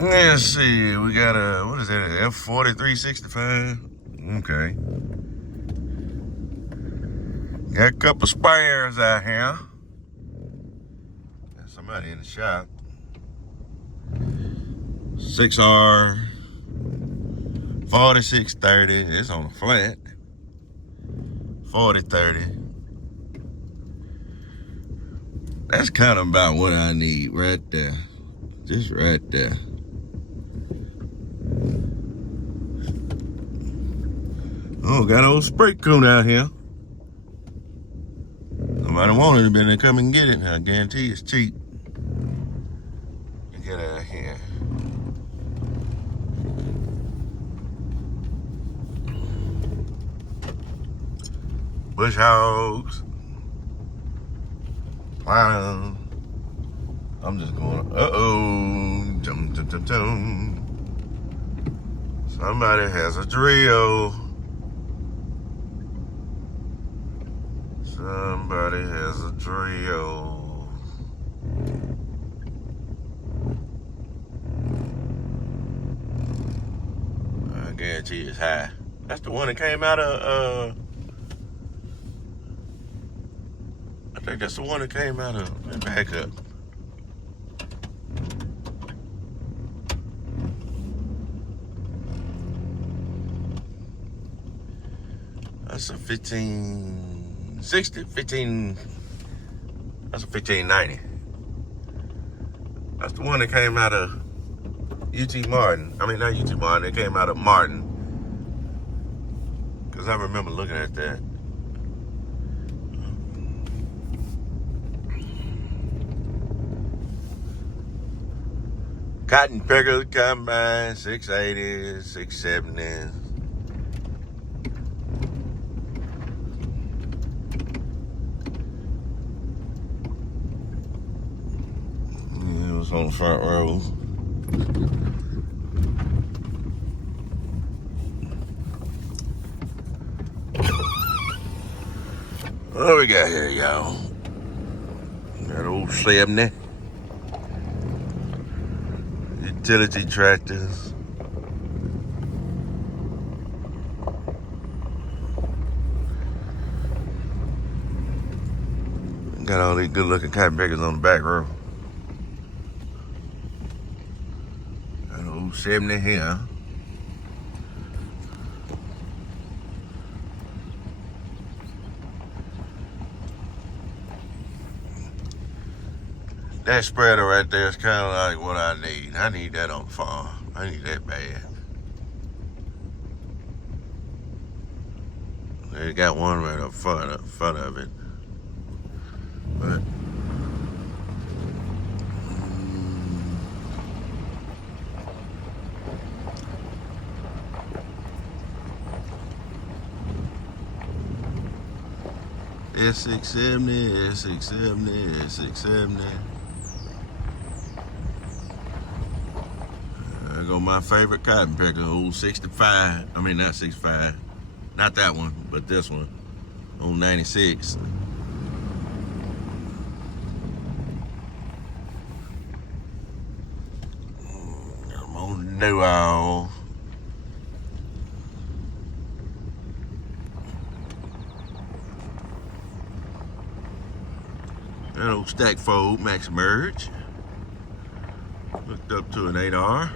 Let's see, we got a, what is that, an F4365? Okay. Got a couple spares out here. Got somebody in the shop. 6R 4630. It's on a flat. 4030. That's kind of about what I need right there. Just right there. Oh, got an old spray cone out here. Nobody wanted it, better come and get it. I guarantee it's cheap. Get out of here. Bush hogs. Clowns. I'm just going, uh-oh. Dum, dum, dum, dum. Somebody has a drill. Somebody has a drill. I guarantee it's high. That's the one that came out of, I think that's the one that came out of, back up. That's a 1560, 15, that's a 1590. That's the one that came out of UT Martin. I mean, not UT Martin, it came out of Martin. Because I remember looking at that. Cotton picker combine, 680, 670. It was on the front row. What we got here, y'all? That old 70. Utility tractors. Got all these good looking cotton pickers on the back row. Got an old 70 here. That spreader right there is kind of like what I need. I need that on the farm. I need that bad. They got one right up front of it. But S670, S670, S670. There go my favorite cotton picker, old 65. I mean, not 65. Not that one, but this one. Old 96. I'm on new owl. That old stack fold, max merge. Hooked up to an 8R.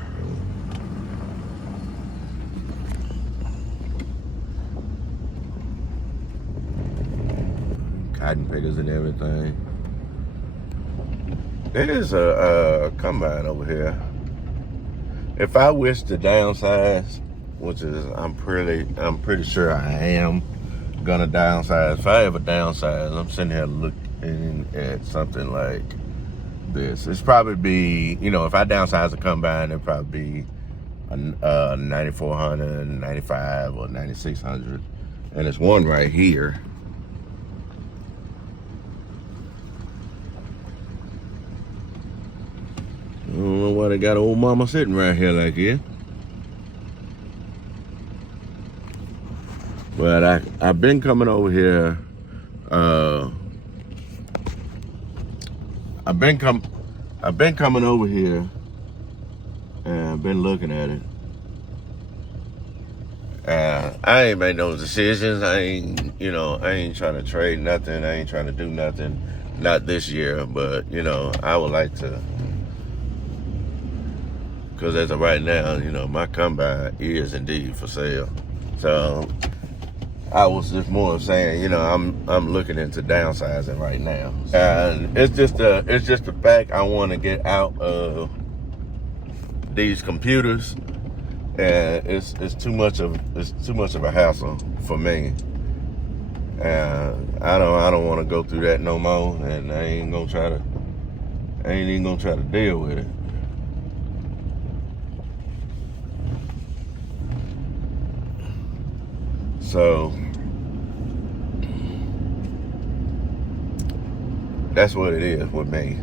Cotton pickers and everything. There's a combine over here. If I wish to downsize, which is I'm pretty sure I am gonna downsize. If I ever downsize, I'm sitting here looking at something like this. It's probably be, you know, if I downsize a combine, it'd probably be a 9400, 95, or 9600. And there's one right here. I don't know why they got old mama sitting right here like here. But I've been coming over here. I've been coming over here and been looking at it. I ain't made no decisions. I ain't trying to trade nothing. I ain't trying to do nothing. Not this year, but I would like to. Because as of right now, my combine is indeed for sale. So I was just more saying, I'm looking into downsizing right now, and it's just the fact I want to get out of these computers, and it's too much of a hassle for me, and I don't want to go through that no more, and I ain't even gonna try to deal with it. So that's what it is with me.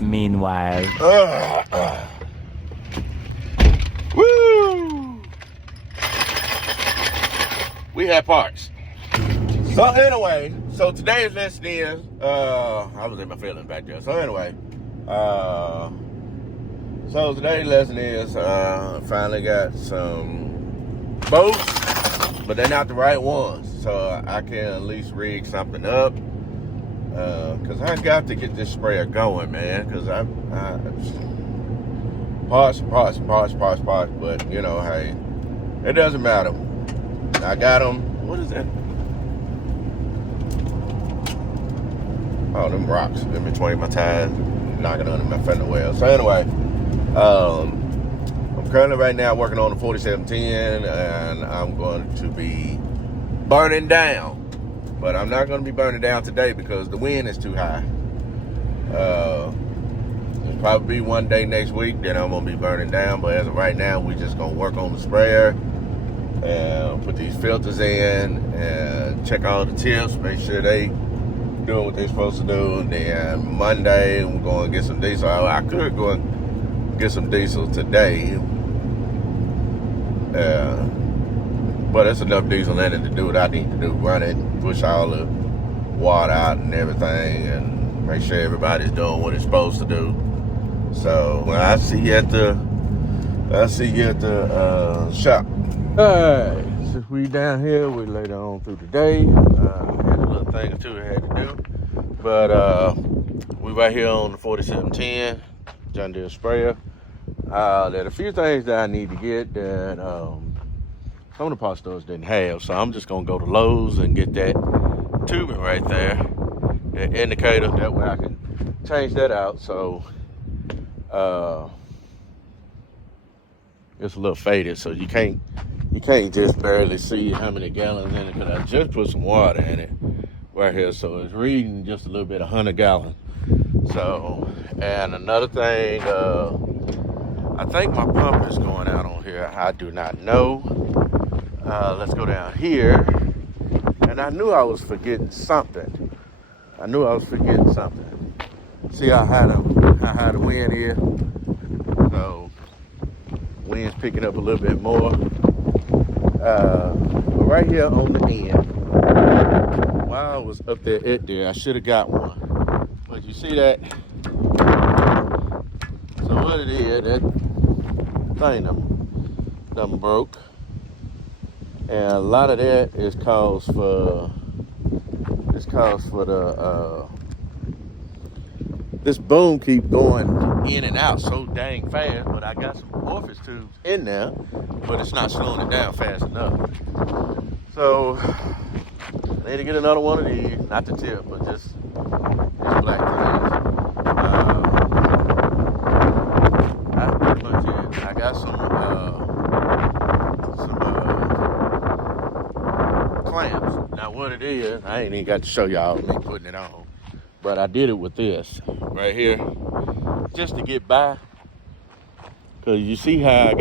Meanwhile. Woo! We had parts. So anyway, today's lesson is, I was in my feelings back there. So anyway, today's lesson is, finally got some bolts, but they're not the right ones. So I can at least rig something up. Cause I got to get this sprayer going, man. Cause I parts, but hey, it doesn't matter. I got them. What is that? Oh, them rocks in between my tires, knocking under my fender well. So anyway, I'm currently right now working on the 4710, and I'm going to be burning down. But I'm not going to be burning down today because the wind is too high. It'll probably be one day next week, then I'm going to be burning down. But as of right now, we're just going to work on the sprayer and put these filters in and check all the tips, make sure they doing what they're supposed to do. And then Monday, we're going to get some diesel. I could go and get some diesel today. But it's enough diesel in it to do what I need to do. Run it, push all the water out and everything, and make sure everybody's doing what it's supposed to do. So when I see you at the shop. Alright, since we down here, we later on through the day. Had a little thing or two I had to do. But we right here on the 4710 John Deere sprayer. There are a few things that I need to get that some of the parts stores didn't have, so I'm just gonna go to Lowe's and get that tubing right there, that indicator. That way I can change that out. So it's a little faded, so you can't just barely see how many gallons in it. Cause I just put some water in it right here, so it's reading just a little bit, 100 gallons. So, and another thing, I think my pump is going out on here. I do not know. Let's go down here. And I knew I was forgetting something. See how high the wind is? So, wind's picking up a little bit more. Right here on the end, while I was up there, I should have got one. But you see that? So what it is, that thing done broke. And a lot of that is caused for the this boom keep going in and out so dang fast. But I got some orifice tubes in there, but it's not slowing it down fast enough. So I need to get another one of these, not the tip, but just these black things. That's pretty much it. I got some clamps. Now what it is, I ain't even got to show y'all me putting it on, but I did it with this right here just to get by. Cause you see how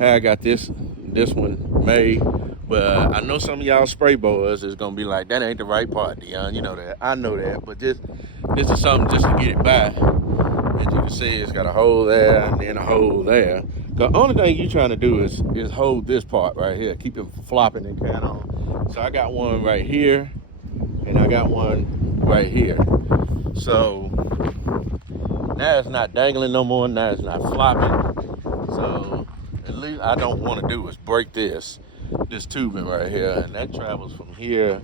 I got this one made. But I know some of y'all spray boys is gonna be like, that ain't the right part, Dion. You know that. I know that. But this is something just to get it by. As you can see, it's got a hole there and then a hole there. The only thing you trying to do is hold this part right here, keep it flopping and carrying on. So I got one right here, and I got one right here. So Now it's not dangling no more. Now it's not flopping. So at least I don't want to do is break this tubing right here, and that travels from here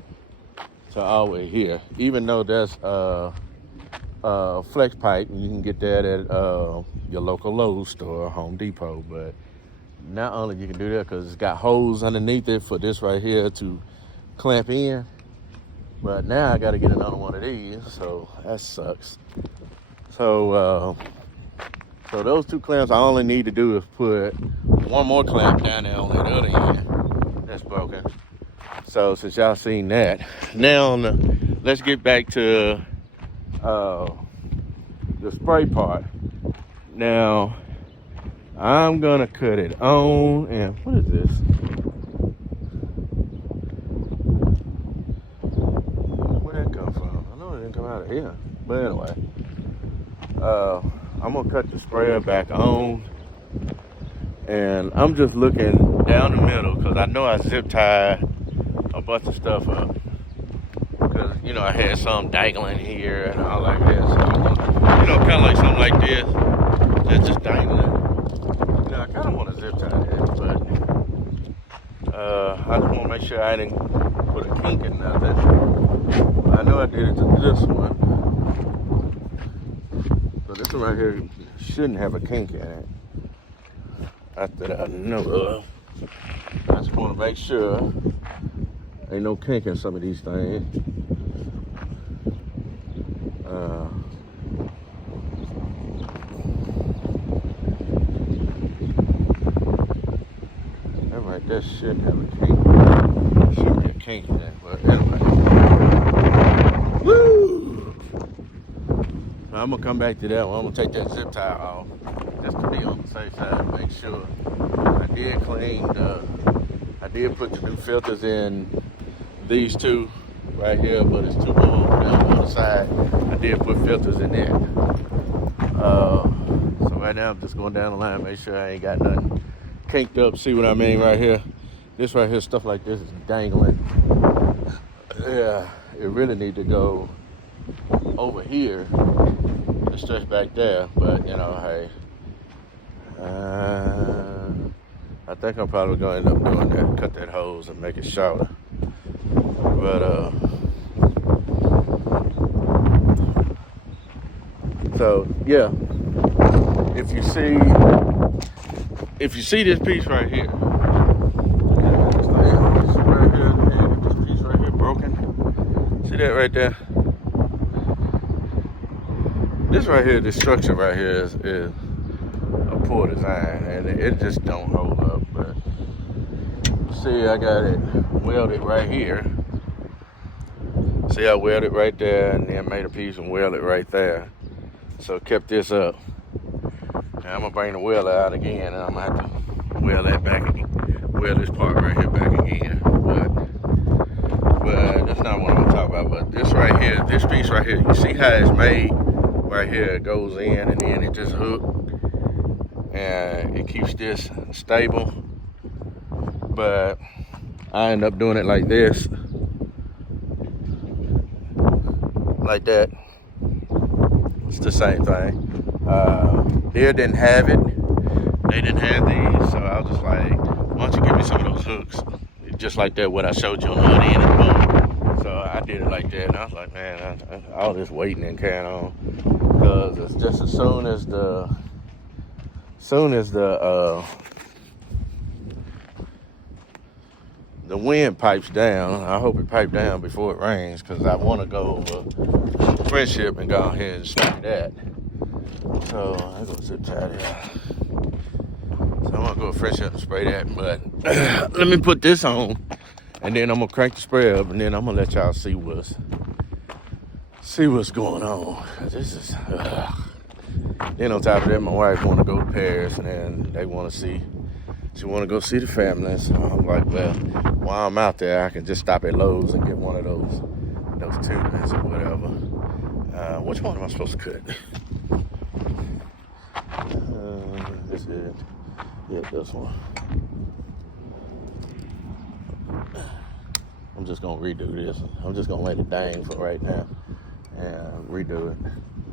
to all the way here. Even though that's flex pipe, and you can get that at your local Lowe's store, Home Depot. But not only you can do that because it's got holes underneath it for this right here to clamp in, but now I got to get another one of these, so that sucks. So those 2 clamps, I only need to do is put one more clamp down there on the other end that's broken. So since y'all seen that, now let's get back to the spray part. Now I'm gonna cut it on, and what is this? Where'd that come from? I know it didn't come out of here, but anyway, I'm gonna cut the sprayer back on, and I'm just looking down the middle because I know I zip tied a bunch of stuff up because I had some dangling here and all like that. So kind of like something like this, that's just dangling. I kind of want to zip tie that, but I just want to make sure I didn't put a kink in nothing. I know I did it to this one. So this one right here shouldn't have a kink in it. Not that I know of. I just want to make sure ain't no kink in some of these things. That right there should have a kink. There should be a kink in it, but anyway. Woo! So I'm gonna come back to that one. I'm gonna take that zip tie off just to be on the safe side. Make sure I did put the new filters in these 2 right here, but it's 2 more down the other side. I did put filters in there. So right now I'm just going down the line, make sure I ain't got nothing kinked up. See what I mean right here? This right here, stuff like this is dangling. Yeah, it really need to go over here and stretch back there, but hey. I think I'm probably going to end up doing that, cut that hose and make it shorter. But so yeah, if you see this piece right here, this piece right here broken. See that right there? This right here, this structure right here is a poor design, and it just don't hold up. But see, I got it welded right here. See, I welded right there, and then made a piece and welded right there. So kept this up. Now I'm gonna bring the welder out again, and I'm gonna have to weld that back again, weld this part right here back again. But that's not what I'm gonna talk about. But this right here, this piece right here, you see how it's made? Right here, it goes in, and then it just hooked, and it keeps this stable. But I end up doing it like this, like that. It's the same thing. They didn't have it. They didn't have these, so I was just like, why don't you give me some of those hooks? Just like that, what I showed you on the other end of the boat. So I did it like that, and I was like, man, all this waiting and carrying on, because it's just as soon as the wind pipes down, I hope it pipes down before it rains, because I want to go over Friendship and go ahead and spray that. So I'm gonna zip tie that. So I'm gonna go with Friendship and spray that, but let me put this on, and then I'm gonna crank the spray up, and then I'm gonna let y'all see what's going on. This is. Then on top of that, my wife want to go to Paris, and then they want to see. She want to go see the family. So I'm like, well, while I'm out there, I can just stop at Lowe's and get one of those tubings or whatever. Which one am I supposed to cut? This is, yeah, this one. I'm just gonna redo this. I'm just gonna let it dang for right now and redo it.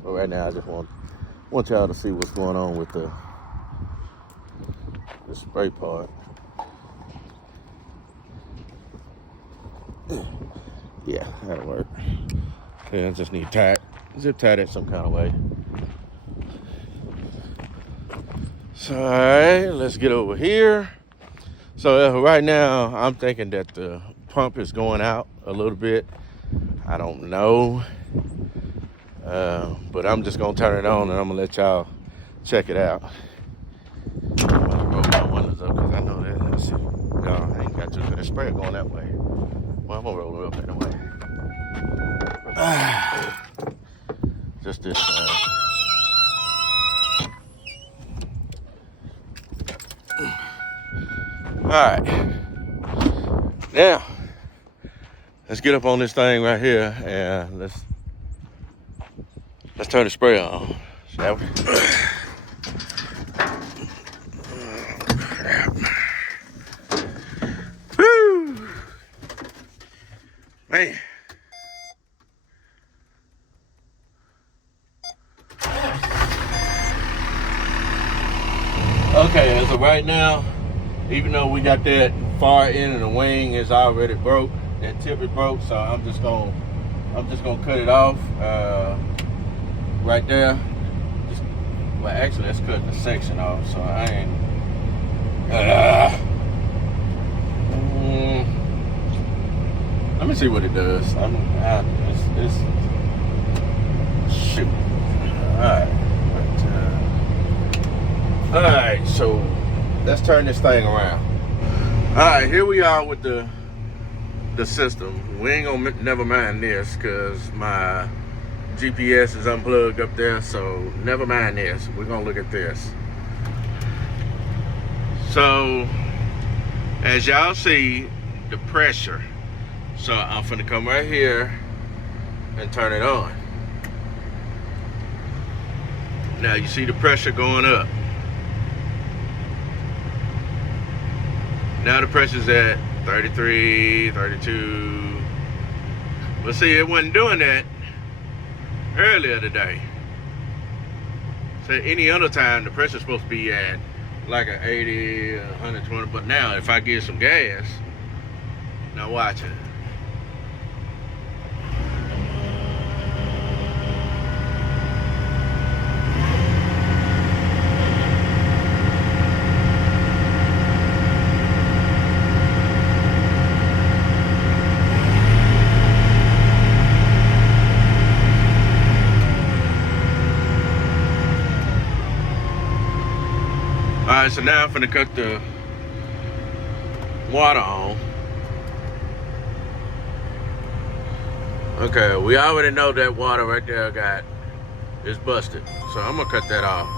But right now, I just want want y'all to see what's going on with the spray part. Yeah, that'll work. Yeah, I just need zip tie it some kind of way. So, all right, let's get over here. So right now, I'm thinking that the pump is going out a little bit. I don't know, but I'm just gonna turn it on and I'm gonna let y'all check it out. I'm gonna roll my windows up because I know that. Let's see. No, I ain't got to. The sprayer going that way. Well, I'm gonna roll it up anyway. Just this side. All right. Now, let's get up on this thing right here and let's turn the sprayer on, shall we? Woo! Man. Okay, as of right now, even though we got that far end of the wing is already broke, that tip is broke, so I'm just gonna cut it off right there. Well, actually, let's cut the section off, so I ain't. Let me see what it does. It's shoot. All right, so let's turn this thing around. All right, here we are with the system. We ain't gonna never mind this because my GPS is unplugged up there, so never mind this. We're gonna look at this. So, as y'all see, the pressure. So I'm finna come right here and turn it on. Now you see the pressure going up. Now the pressure's at 33, 32. But see, it wasn't doing that earlier today. So any other time, the pressure's supposed to be at like an 80, 120. But now, if I get some gas, now watch it. Alright, so now I'm finna cut the water on. Okay, we already know that water right there is busted. So I'm gonna cut that off.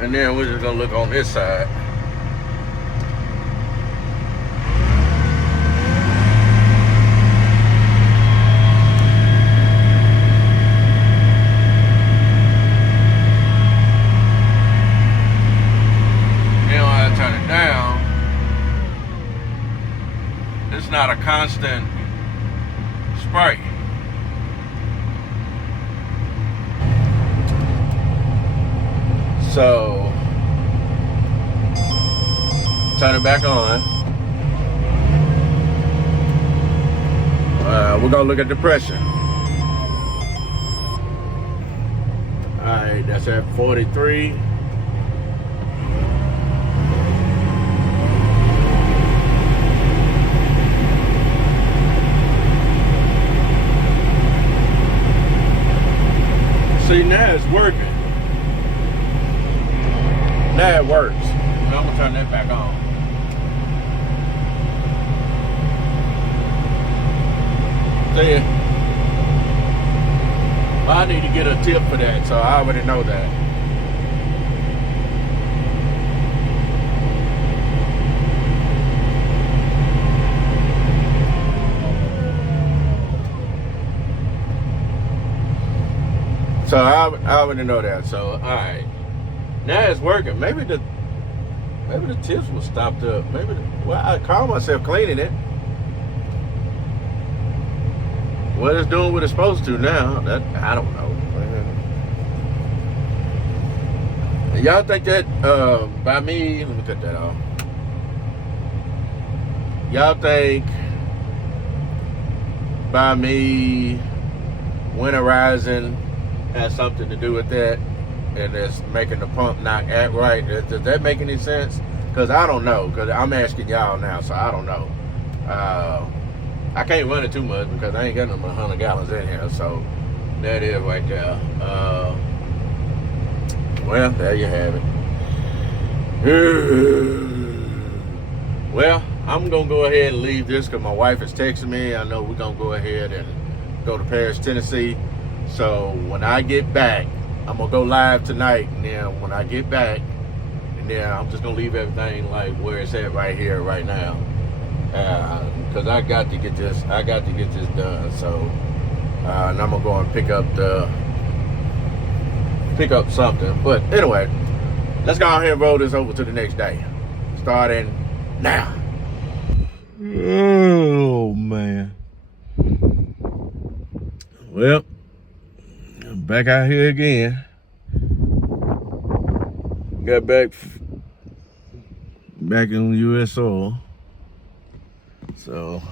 And then we're just gonna look on this side. It's not a constant spray. So turn it back on. We're gonna look at the pressure. All right, that's at 43. See, now it's working. Now it works. Now I'm gonna turn that back on. See, well, I need to get a tip for that, so I already know that. So I already know that. So all right, now it's working. Maybe the tips was stopped up. Well, I caught myself cleaning it. what it's doing what it's supposed to now, that I don't know. Y'all think that by me, let me cut that off. Y'all think by me winterizing has something to do with that, and it's making the pump not act right? Does that make any sense? Because I don't know, because I'm asking y'all now, so I don't know. I can't run it too much because I ain't got no 100 gallons in here, so that is right there. Well, there you have it. Well, I'm going to go ahead and leave this because my wife is texting me. I know we're going to go ahead and go to Paris, Tennessee. So when I get back, I'm going to go live tonight. And then when I get back, and then I'm just going to leave everything like where it's at right here, right now. Because I got to get this done. So, and I'm going to go and pick up something. But anyway, let's go ahead and roll this over to the next day. Starting now. Oh, man. Well, I'm back out here again. Got back in U.S. soil. So,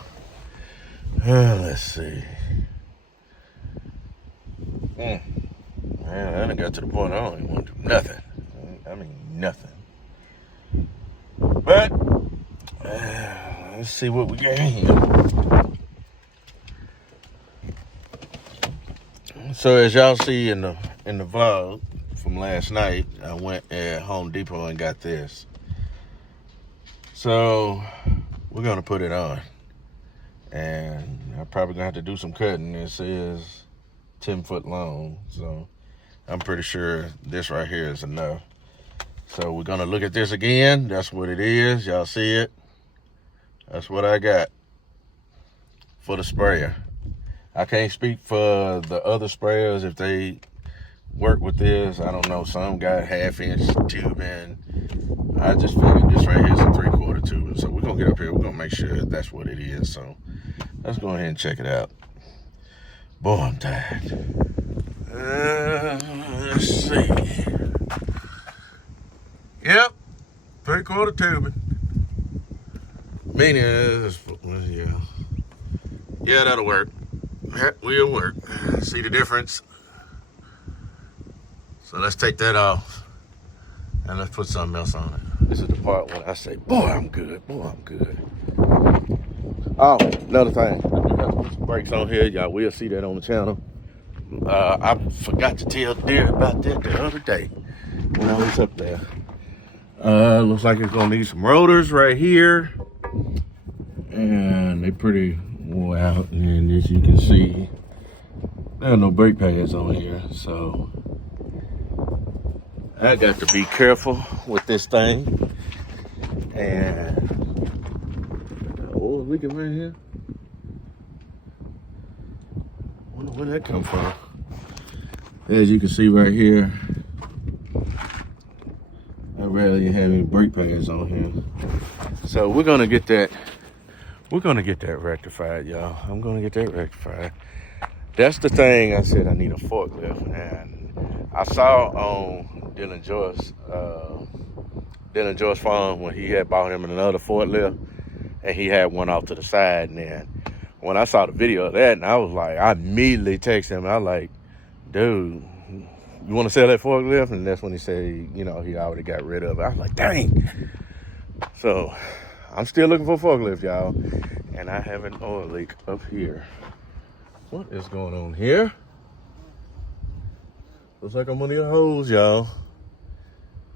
let's see. Man, I done got to the point I don't even want to do nothing. I mean, nothing. But, let's see what we got here. So, as y'all see in the vlog from last night, I went at Home Depot and got this. So, we're going to put it on. And I'm probably going to have to do some cutting. This is 10 foot long. So, I'm pretty sure this right here is enough. So we're going to look at this again. That's what it is. Y'all see it? That's what I got for the sprayer. I can't speak for the other sprayers if they work with this. I don't know. Some got 1/2 inch tubing. I just figured this right here is a 3/4 tubing. So we're going to get up here. We're going to make sure that's what it is. So let's go ahead and check it out. Boy, I'm tired. Let's see. Yep, 3/4 tubing. Meaning, yeah, that'll work. That will work. See the difference? So let's take that off and let's put something else on it. This is the part when I say, boy, I'm good. Boy, I'm good. Oh, another thing. I do have to put some brakes on here. Y'all will see that on the channel. I forgot to tell Dear about that the other day when I was up there. Looks like it's gonna need some rotors right here, and they pretty wore out. And as you can see, there are no brake pads on here, so I got to be careful with this thing. And oh, leaking right here. Wonder where that come from. As you can see right here, I rarely have any brake pads on here. So we're gonna get that rectified, y'all. I'm gonna get that rectified. That's the thing I said I need a forklift. And I saw on Dylan Joyce farm when he had bought him another forklift, and he had one off to the side. And then when I saw the video of that, and I was like, I immediately texted him. I was like, dude, you want to sell that forklift? And that's when he said, you know, he already got rid of it. I was like, dang. So I'm still looking for a forklift, y'all. And I have an oil leak up here. What is going on here? Looks like I'm one of your hoes, y'all.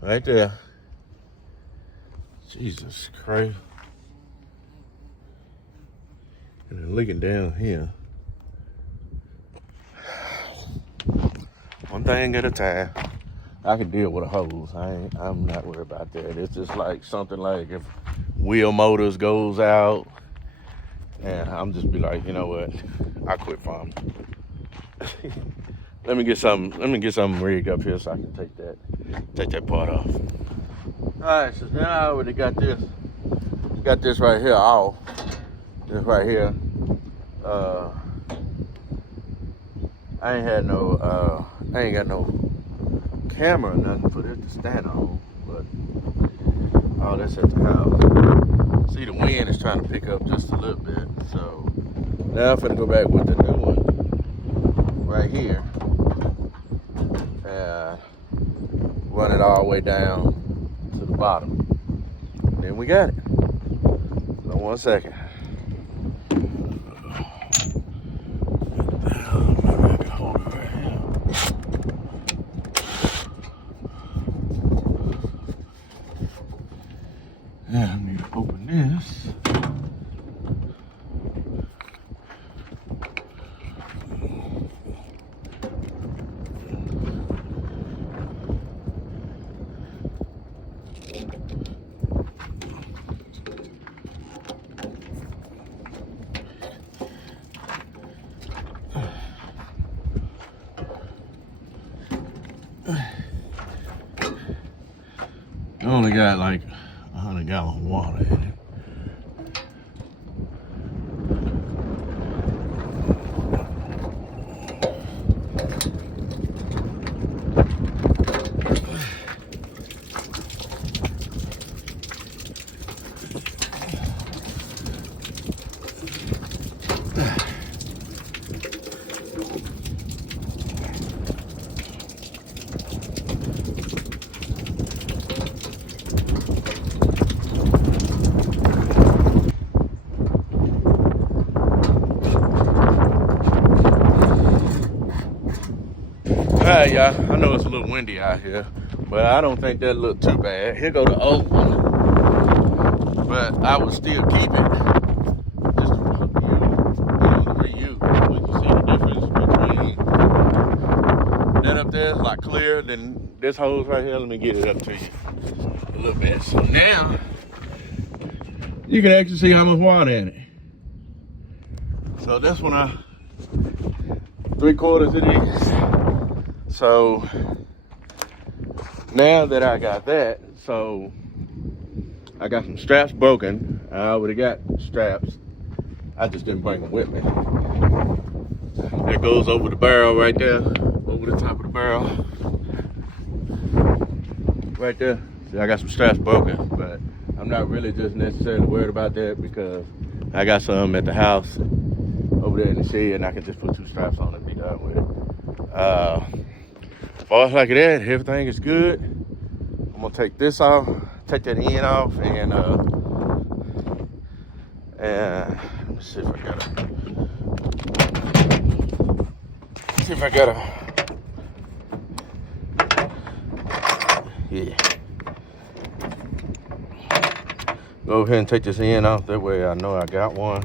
Right there. Jesus Christ. And then leaking down here. One thing at a time. I can deal with a hose. I'm not worried about that. It's just like something like if wheel motors goes out, and I'm just be like, you know what? I quit farming. Let me get something rigged up here so I can take that part off. Alright, so now I already got this right here off. This right here. I ain't had no, I ain't got no camera or nothing for this to stand on, but all that's at the house. See, the wind is trying to pick up just a little bit, so now I'm finna go back with the new one right here and run it all the way down to the bottom. And then we got it. So 1 second. Yeah, let me open this. I only got like 100-gallon of water in it. Alright, y'all, I know it's a little windy out here, but I don't think that looked too bad. Here go the old one, but I would still keep it just to reuse. We can see the difference between that up there is a lot clearer than this hose right here. Let me get it up to you a little bit. So now you can actually see how much water in it. So this one, 3/4 it is. So now that I got that, so I got some straps broken. I already got straps. I just didn't bring them with me. That goes over the barrel right there, over the top of the barrel. Right there. See, I got some straps broken, but I'm not really just necessarily worried about that because I got some at the house over there in the shed and I can just put 2 straps on and be done with it. As far as like that, everything is good. I'm gonna take this off, take that end off, and let me see if I got a, yeah. Go ahead and take this end off. That way I know I got one.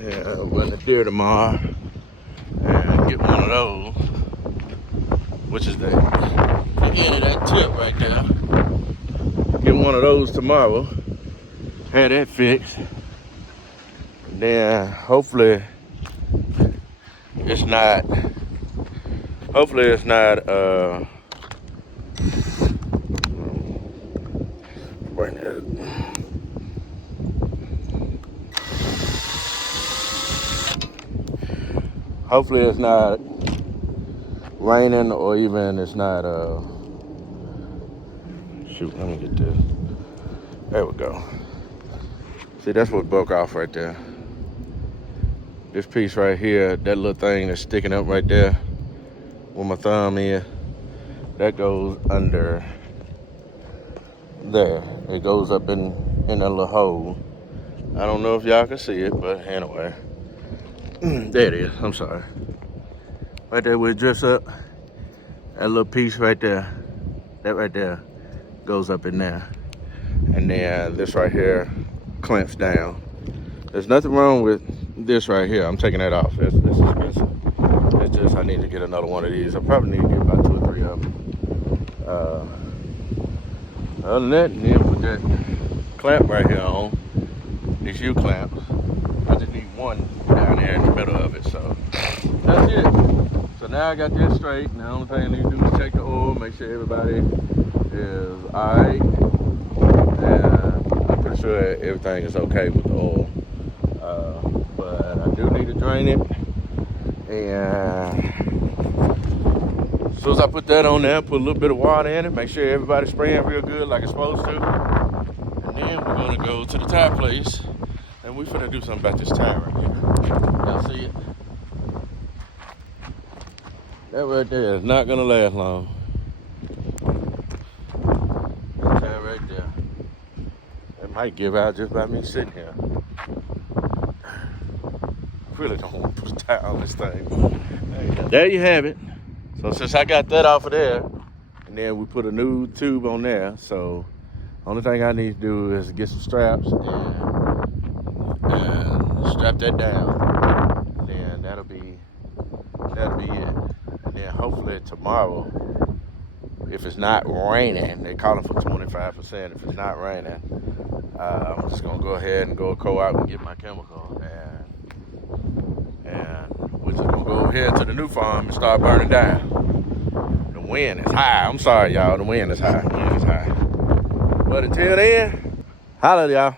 Yeah, run the deer tomorrow and get one of those, which is the end of that tip right there. Get one of those tomorrow, have that fixed, and then hopefully it's not bring it up. Hopefully it's not raining or even it's not, shoot, let me get this. There we go. See, that's what broke off right there. This piece right here, that little thing that's sticking up right there where my thumb is, that goes under there. It goes up in that little hole. I don't know if y'all can see it, but anyway. There it is, I'm sorry. Right there where it drifts up, that little piece right there, that right there goes up in there. And then this right here clamps down. There's nothing wrong with this right here. I'm taking that off. It's expensive. It's just I need to get another one of these. I probably need to get about 2 or 3 of them. Other than that, then put that clamp right here on. These U-clamps. I just need one down there in the middle of it. So that's it. So now I got this straight. And the only thing I need to do is check the oil, make sure everybody is alright. And I'm pretty sure everything is okay with the oil. But I do need to drain it. And as soon as I put that on there, put a little bit of water in it, make sure everybody's spraying real good like it's supposed to. And then we're gonna go to the tire place and we finna do something about this tire right here. Y'all see it? That right there is not gonna last long. That tire right there. It might give out just by me sitting here. I really don't want to put a tire on this thing. There you have it. So since I got that off of there, and then we put a new tube on there, so only thing I need to do is get some straps and strap that down. And then that'll be it. And then hopefully tomorrow, if it's not raining, they're calling for 25%. If it's not raining, I'm just gonna go ahead and go out and get my chemical, and we're just gonna go over here to the new farm and start burning down. The wind is high. I'm sorry, y'all. The wind is high. But until then, holla, y'all.